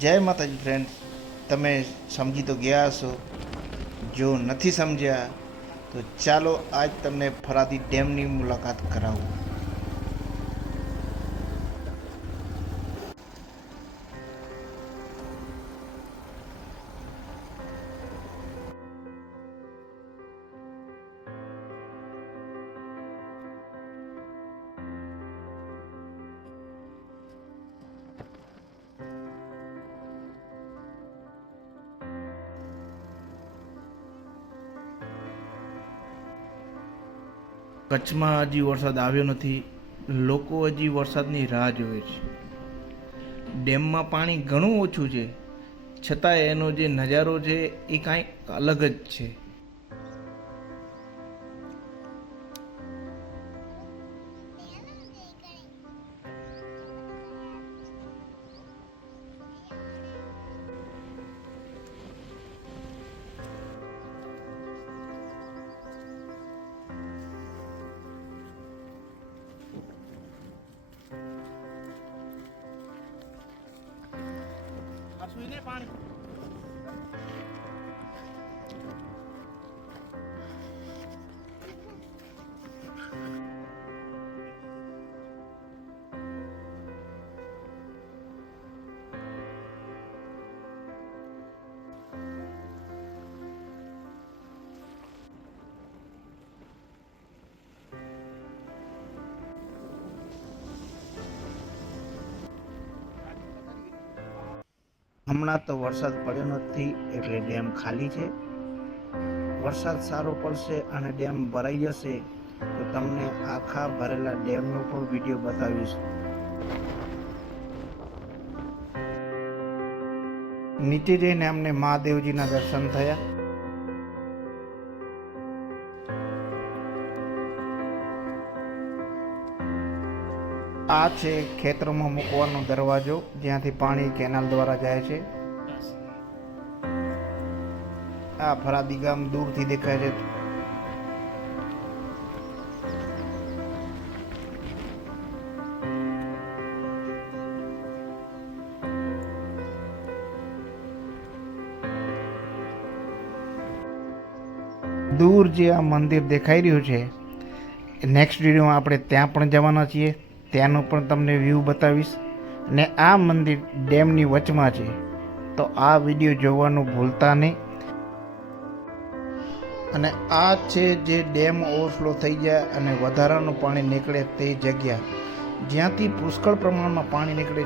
જય માતાજી ફ્રેન્ડ, તમે સમજી તો ગયા હશો. જો નથી સમજ્યા તો ચાલો આજ તમને ફરાદી ડેમની મુલાકાત કરાવું. કચ્છમાં હજી વરસાદ આવ્યો નથી. લોકો હજી વરસાદની રાહ જોવે છે. ડેમમાં પાણી ઘણું ઓછું છે, છતાં એનો જે નજારો છે એ કાંઈ અલગ જ છે. પાણી હમણાં તો વરસાદ પડ્યો નથી એટલે ડેમ ખાલી છે. વરસાદ સારો પડશે અને ડેમ ભરાઈ જશે તો તમને આખા ભરેલા ડેમનો પણ વિડીયો બતાવીશ. નીચે જઈને અમને મહાદેવજીના દર્શન થયા. આ છે ખેતરોમાં મૂકવાનો દરવાજો, જ્યાંથી પાણી કેનાલ દ્વારા જાય છે. આ ફરાદી ગામ દૂરથી દેખાય છે. દૂર જે આ મંદિર દેખાઈ રહ્યું છે, નેક્સ્ટ વિડીયોમાં આપણે ત્યાં પણ જવાના છીએ. ત્યાંનો પણ તમને વ્યૂ બતાવીશ. અને આ મંદિર ડેમની વચમાં છે, તો આ વિડીયો જોવાનું ભૂલતા નહીં. અને આ છે જે ડેમ ઓવરફ્લો થઈ જાય અને વધારાનું પાણી નીકળે તે જગ્યા, જ્યાંથી પુષ્કળ પ્રમાણમાં પાણી નીકળે.